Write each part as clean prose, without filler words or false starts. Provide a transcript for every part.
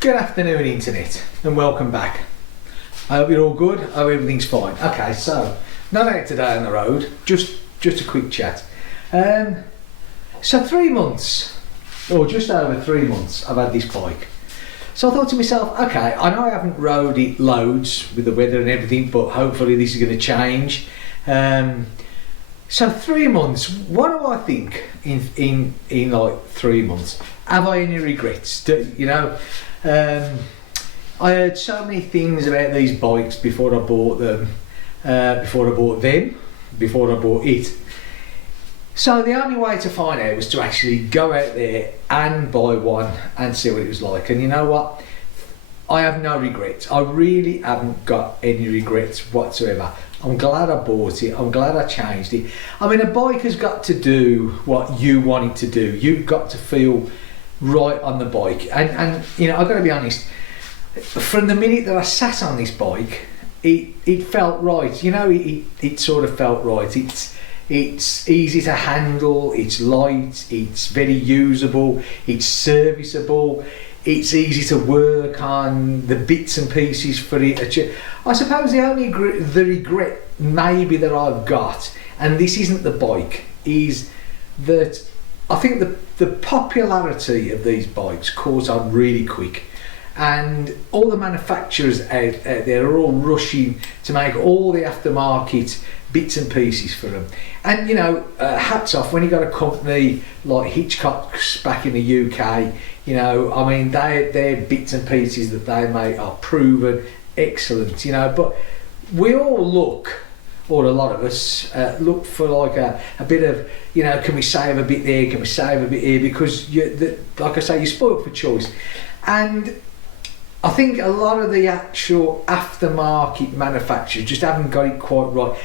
Good afternoon, internet, and welcome back. I hope you're all good. I hope everything's fine. Okay, so not out today on the road, just a quick chat. So 3 months, or just over 3 months, I've had this bike. So I thought to myself, okay, I know I haven't rode it loads with the weather and everything, but hopefully this is going to change. So 3 months, what do I think in like 3 months? Have I any regrets? I heard so many things about these bikes before I bought them, before I bought it. So the only way to find out was to actually go out there and buy one and see what it was like. And you know what? I have no regrets. I really haven't got any regrets whatsoever. I'm glad I bought it. I'm glad I changed it. I mean, a bike has got to do what you want it to do. You've got to feel right on the bike. And you know, I've got to be honest, from the minute that I sat on this bike, it felt right. You know, it sort of felt right. It's easy to handle, it's light, it's very usable, it's serviceable, it's easy to work on, the bits and pieces for it. I suppose the only regret maybe that I've got, and this isn't the bike, is that I think the popularity of these bikes caught on really quick. And all the manufacturers out there are all rushing to make all the aftermarket bits and pieces for them. And you know, hats off when you got a company like Hitchcock's back in the UK. You know, I mean, their bits and pieces that they make are proven excellent. You know, but we all look, or a lot of us look for like a bit of, you know, can we save a bit there? Can we save a bit here? Because like I say, you're spoiled for choice. And I think a lot of the actual aftermarket manufacturers just haven't got it quite right.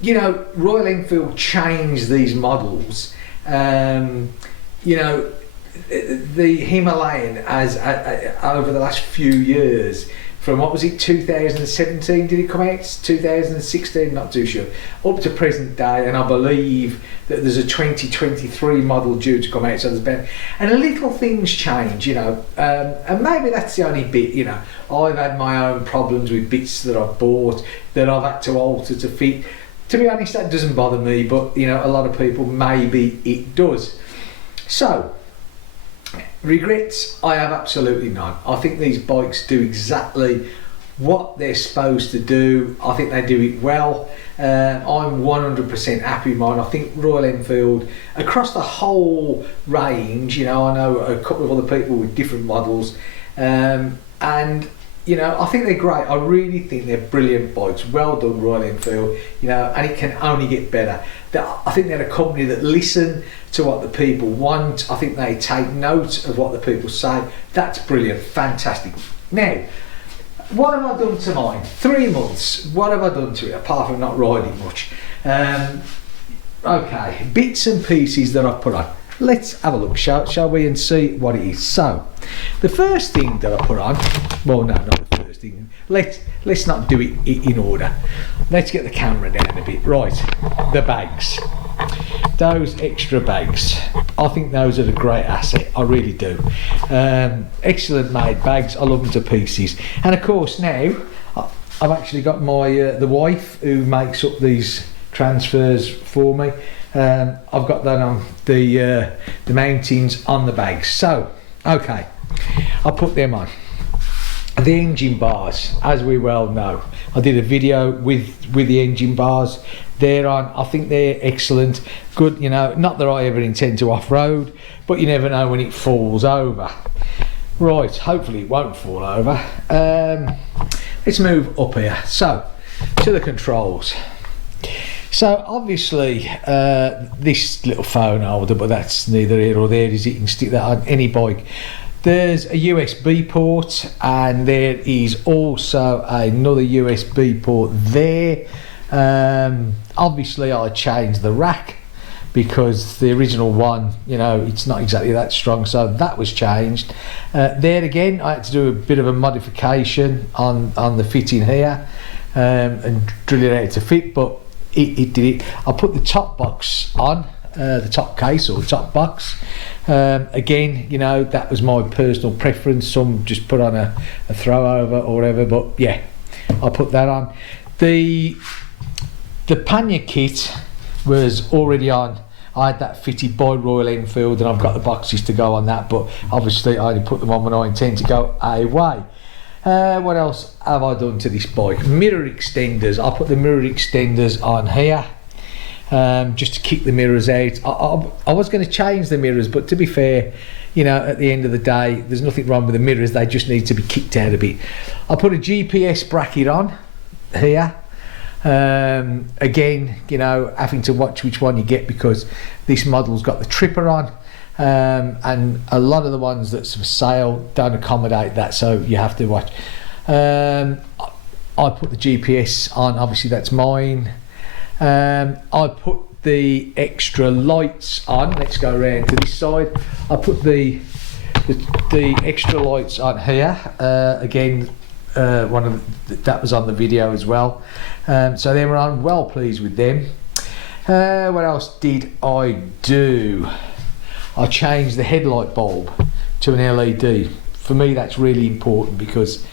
You know, Royal Enfield changed these models. You know, the Himalayan has over the last few years, from what was it, 2017 did it come out? 2016, not too sure. Up to present day, and I believe that there's a 2023 model due to come out. So there's been, and little things change, you know, and maybe that's the only bit. You know, I've had my own problems with bits that I've bought that I've had to alter to fit. To be honest, that doesn't bother me, but you know, a lot of people, maybe it does. So, regrets, I have absolutely none. I think these bikes do exactly what they're supposed to do. I think they do it well. I'm 100% happy with mine. I think Royal Enfield, across the whole range, you know, I know a couple of other people with different models, and you know, I think they're great. I really think they're brilliant bikes. Well done, Royal Enfield. You know, and it can only get better. I think they're a company that listen to what the people want. I think they take note of what the people say. That's brilliant, fantastic. Now, what have I done to mine? 3 months. What have I done to it apart from not riding much? Okay, bits and pieces that I've put on. Let's have a look, shall we, and see what it is. So, the first thing that I put on, well, no, not the first thing. Let's not do it in order. Let's get the camera down a bit. Right, the bags. Those extra bags, I think those are a great asset. I really do. Excellent made bags. I love them to pieces. And of course, now I've actually got my the wife who makes up these transfers for me. I've got that on the mountings on the bags. So, okay, I'll put them on. The engine bars, as we well know, I did a video with the engine bars. They're on. I think they're excellent. Good, you know, not that I ever intend to off-road, but you never know when it falls over. Right, hopefully it won't fall over. Let's move up here. So, to the controls. So obviously this little phone holder, but that's neither here or there, is it? You can stick that on any bike. There's a USB port, and there is also another USB port there. Obviously I changed the rack because the original one, you know, it's not exactly that strong, so that was changed. There again, I had to do a bit of a modification on the fitting here, and drill it out to fit, but it did it. I put the top box on the top case or top box. Again, you know, that was my personal preference. Some just put on a throw over or whatever, but yeah, I put that on. The pannier kit was already on. I had that fitted by Royal Enfield, and I've got the boxes to go on that, but obviously I only put them on when I intend to go away. What else have I done to this bike? Mirror extenders. I put the mirror extenders on here, just to kick the mirrors out. I was going to change the mirrors, but to be fair, you know, at the end of the day, there's nothing wrong with the mirrors. They just need to be kicked out a bit. I put a GPS bracket on here. Again, you know, having to watch which one you get, because this model's got the tripper on, and a lot of the ones that's for sale don't accommodate that, so you have to watch. I put the GPS on, obviously that's mine. I put the extra lights on. Let's go around to this side. I put the extra lights on here. Again, that was on the video as well. So they were on. Well pleased with them. What else did I do? I changed the headlight bulb to an LED. For me, that's really important, because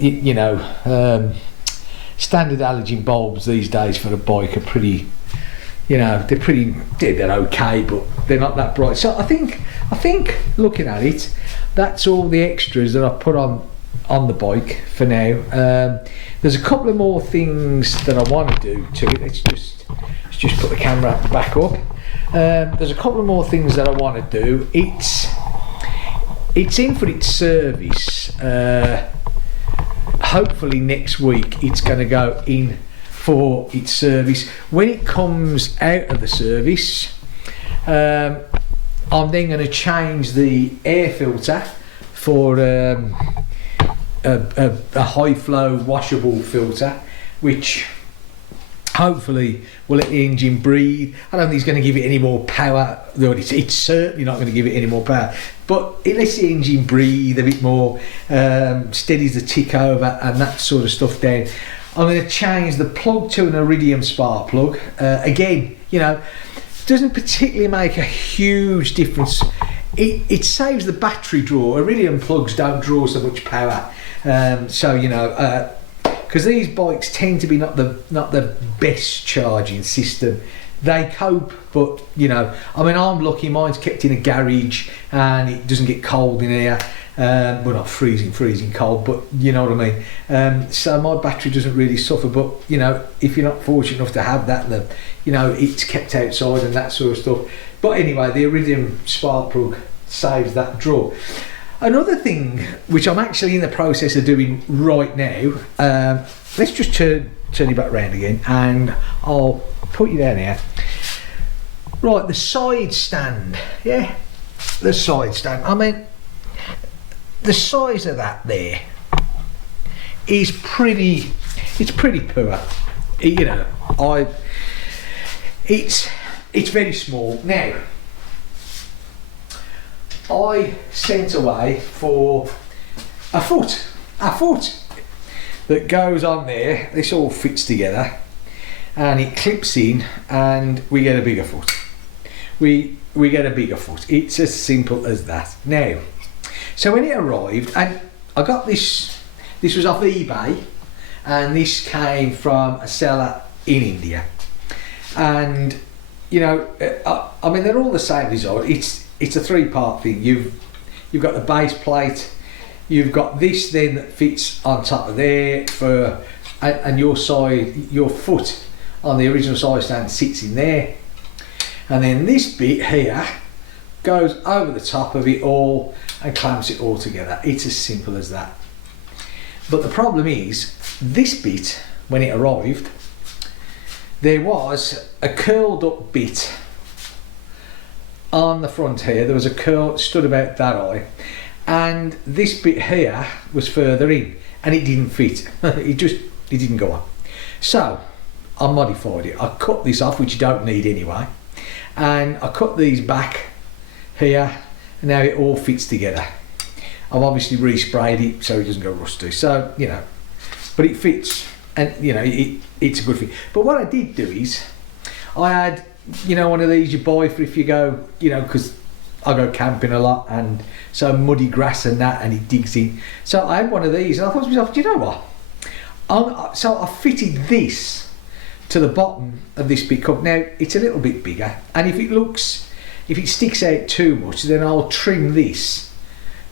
you know, standard halogen bulbs these days for a bike are pretty, you know, they're okay, but they're not that bright. So I think looking at it, that's all the extras that I put on the bike for now. There's a couple of more things that I want to do to it. Let's just put the camera back up. There's a couple of more things that I want to do. It's in for its service. Hopefully next week it's going to go in for its service. When it comes out of the service, I'm then going to change the air filter for a high flow washable filter, which hopefully will let the engine breathe. I don't think it's going to give it any more power, though it's certainly not going to give it any more power, but it lets the engine breathe a bit more, steadies the tick over and that sort of stuff down. I'm going to change the plug to an iridium spark plug. Again, you know, doesn't particularly make a huge difference. It saves the battery draw. Iridium plugs don't draw so much power, so you know, because these bikes tend to be not the best charging system. They cope, but you know, I mean, I'm lucky. Mine's kept in a garage and it doesn't get cold in here. Well, not freezing cold, but you know what I mean. So my battery doesn't really suffer. But you know, if you're not fortunate enough to have that, then you know it's kept outside and that sort of stuff. But anyway, the iridium spark plug saves that draw. Another thing which I'm actually in the process of doing right now, let's just turn you back round again and I'll put you down here. Right, the side stand, yeah, the side stand. I mean, the size of that there is pretty, it's pretty poor. You know, it's very small. Now, I sent away for a foot that goes on there. This all fits together and it clips in and we get a bigger foot. We get a bigger foot. It's as simple as that. Now, so when it arrived, and I got this was off eBay, and this came from a seller in India, and you know, I mean, they're all the same design. It's a three-part thing. You've got the base plate, you've got this then that fits on top of there for, and your foot on the original side stand sits in there, and then this bit here goes over the top of it all and clamps it all together. It's as simple as that. But the problem is, this bit, when it arrived, there was a curled up bit on the front here. There was a curl, stood about that high, and this bit here was further in and it didn't fit. it didn't go on. So I modified it. I cut this off, which you don't need anyway, and I cut these back here, and now it all fits together. I've obviously resprayed it so it doesn't go rusty, so you know, but it fits, and you know, it's a good fit. But what I did do is I had you know, one of these you buy for if you go, you know, because I go camping a lot, and so muddy grass and that, and it digs in. So I had one of these, and I thought to myself, do you know what? So I fitted this to the bottom of this pickup. Now it's a little bit bigger, and if it sticks out too much, then I'll trim this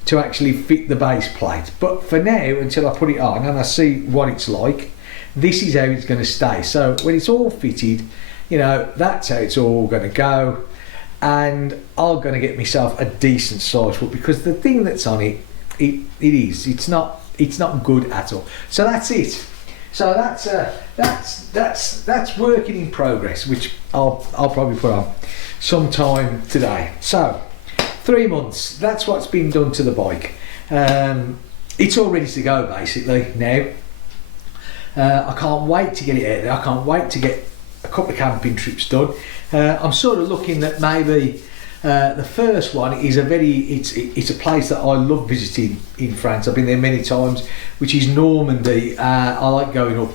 to actually fit the base plate. But for now, until I put it on and I see what it's like, this is how it's going to stay. So when it's all fitted, you know, that's how it's all going to go. And I'm going to get myself a decent size one, because the thing that's on it, it's not good at all. So that's it. So that's working in progress, which I'll probably put on sometime today. So 3 months, that's what's been done to the bike. It's all ready to go basically now. I can't wait to get it out there. I can't wait to get a couple of camping trips done. I'm sort of looking at maybe the first one is it's a place that I love visiting in France. I've been there many times, which is Normandy. I like going up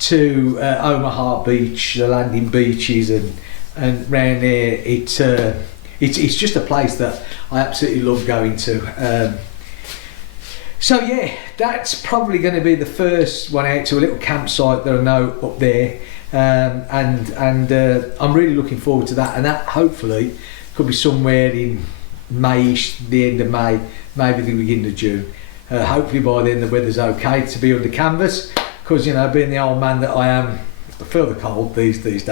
to Omaha Beach, the landing beaches, and round there. It's just a place that I absolutely love going to. So yeah, that's probably going to be the first one out to a little campsite that I know up there, and I'm really looking forward to that. And that hopefully could be somewhere in Mayish, the end of May, maybe the beginning of June. Hopefully by then the weather's okay to be under canvas, because, you know, being the old man that I am, I feel the cold these days.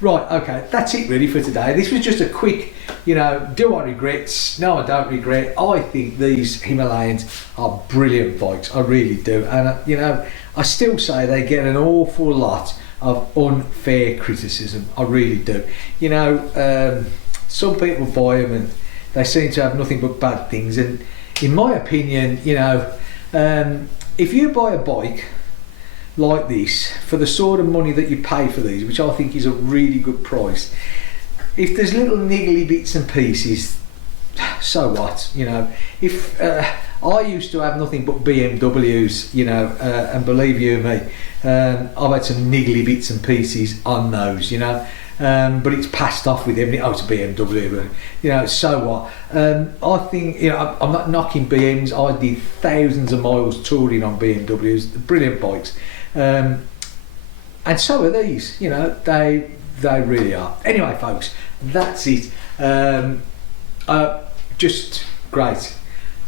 Right, okay, that's it really for today. This was just a quick, you know, do I regret? No, I don't regret. I think these Himalayans are brilliant bikes, I really do. And you know, I still say they get an awful lot of unfair criticism, I really do. You know, some people buy them and they seem to have nothing but bad things, and in my opinion, you know, if you buy a bike like this for the sort of money that you pay for these, which I think is a really good price, if there's little niggly bits and pieces, so what, you know. If I used to have nothing but BMWs, you know, and believe you me, I've had some niggly bits and pieces on those, you know, but it's passed off with everything. Oh, it's a BMW, but, you know, so what. I think, you know, I'm not knocking BMs. I did thousands of miles touring on BMWs, brilliant bikes. And so are these, you know, they really are. Anyway, folks, that's it. Just great.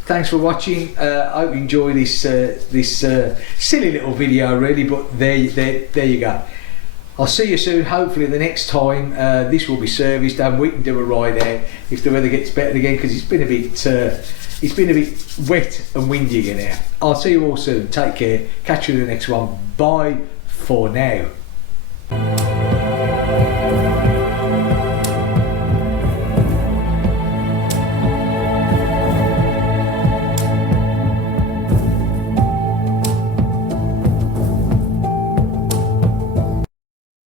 Thanks for watching. I hope you enjoy this silly little video, really. But there you go. I'll see you soon. Hopefully, the next time this will be serviced and we can do a ride out if the weather gets better again, because it's been a bit wet and windy again here. I'll see you all soon. Take care. Catch you in the next one. Bye for now.